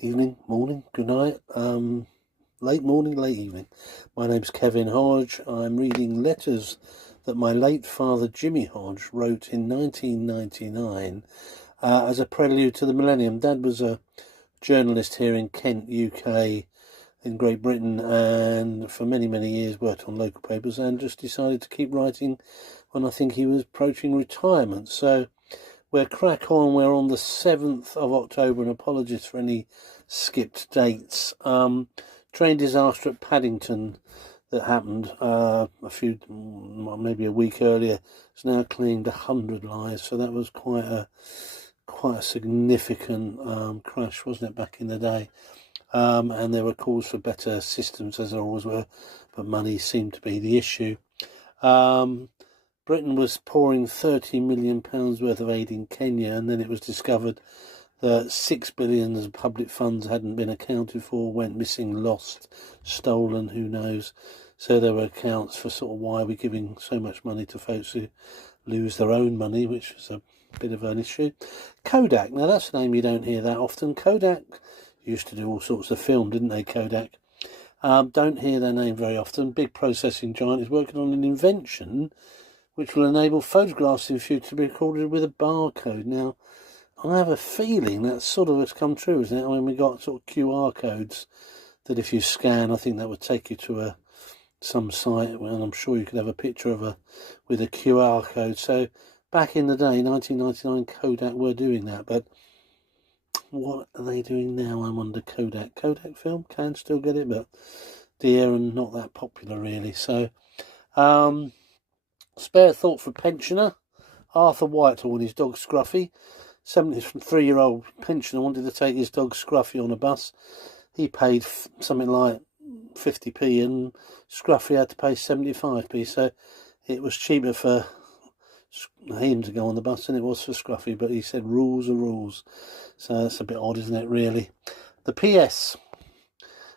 Evening, morning, good night, late morning, late evening. My name's Kevin Hodge. I'm reading letters that my late father Jimmy Hodge wrote in 1999 as a prelude to the millennium. Dad was a journalist here in Kent, UK, in Great Britain, and for many, many years worked on local papers and just decided to keep writing when I think he was approaching retirement. So we're crack on. We're on the 7th of October, and apologies for any skipped dates. Train disaster at Paddington that happened maybe a week earlier, has now claimed 100 lives. So that was quite a significant crash, wasn't it, back in the day? And there were calls for better systems, as there always were, but money seemed to be the issue. Britain was pouring £30 million worth of aid in Kenya, and then it was discovered that £6 billion of public funds hadn't been accounted for, went missing, lost, stolen, who knows. So there were accounts for sort of why we're giving so much money to folks who lose their own money, which is a bit of an issue. Kodak, now that's a name you don't hear that often. Kodak used to do all sorts of film, didn't they, Kodak? Don't hear their name very often. Big processing giant is working on an invention which will enable photographs in future to be recorded with a barcode. Now, I have a feeling that sort of has come true, isn't it? I mean, we got sort of QR codes that if you scan, I think that would take you to some site, and I'm sure you could have a picture of with a QR code. So back in the day, 1999, Kodak were doing that, but what are they doing now? I wonder. Kodak film can still get it, but dear, and not that popular really. So, spare thought for pensioner Arthur Whitehall and his dog Scruffy. 73-year-old pensioner wanted to take his dog Scruffy on a bus. He paid something like 50p, and Scruffy had to pay 75p. So it was cheaper for him to go on the bus than it was for Scruffy. But he said rules are rules. So that's a bit odd, isn't it, really? The PS.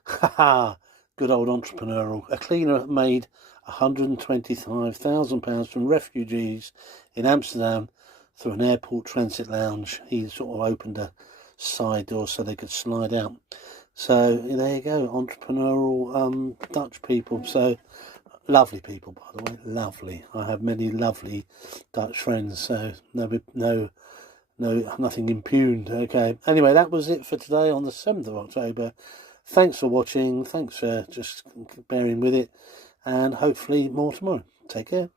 Haha, good old entrepreneurial. A cleaner made £125,000 from refugees in Amsterdam through an airport transit lounge. He sort of opened a side door so they could slide out. So there you go, entrepreneurial Dutch people. So lovely people, by the way, lovely. I have many lovely Dutch friends, so nothing impugned. Okay, anyway, that was it for today on the 7th of October. Thanks for watching, thanks for just bearing with it, and hopefully more tomorrow. Take care.